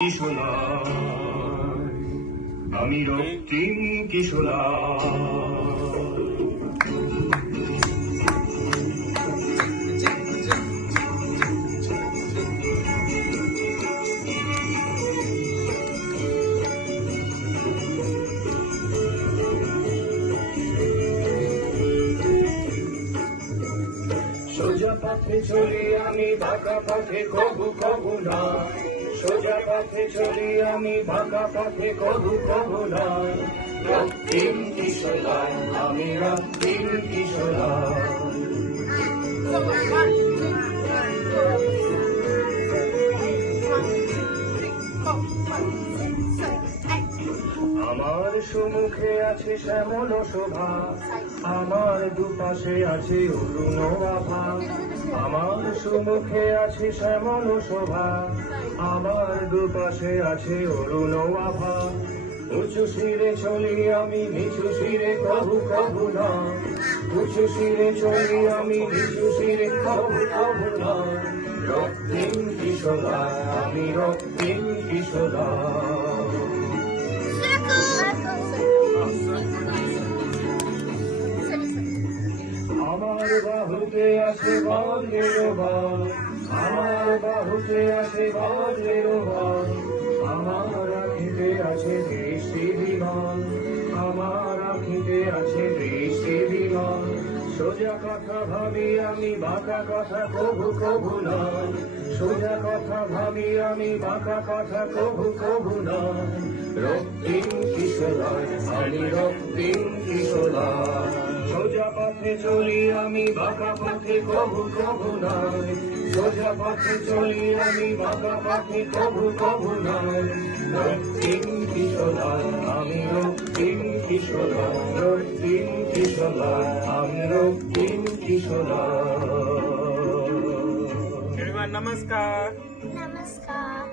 কিশোরা আমি রক্তিম কিশোরা সোজা পথে চলি আমি বাঁকা পথে কবু কবু না সোজা পথে চলি আমি বাঁকা পথে কবু কবু না রক্তিম কিশোরা আমি রক্তিম কিশোরা আমার সুমুখে আছে শ্যামল শোভা আমার দুপাশে আছে অরুণ আভা আমার সুমুখে আছে শ্যামল শোভা আমার দুপাশে আছে অরুণ আভা উঁচু শিরে চলি আমি নিচু শিরে কবু কবু না উঁচু শিরে চলি আমি নিচু শিরে কবু কবু না রক্তিম কিশোরা আমি রক্তিম কিশোরা আমার বাহুতে আছে বজ্রের বাণ আমার বাহুতে আছে বজ্রের বাণ আমার আখিতে আছে দৃষ্টি বিমান আমার আখিতে আছে দৃষ্টি বিমান সোজা কথা ভাবি আমি বাঁকা কথা কবু কবু না সোজা কথা ভাবি আমি বাঁকা কথা কবু কবু না রক্তিম কিশোরা আমি রক্তিম কিশোরা সোজা পথে চলি আমি বাঁকা পথে কবু কবু নাই সোজা পথে চলি আমি বাঁকা পথে কবু কবু নাই রক্তিম কিশোরা আমি রক্তিম কিশোরা রক্তিম কিশোরা আমি রক্তিম কিশোরা नमस्कार नमस्कार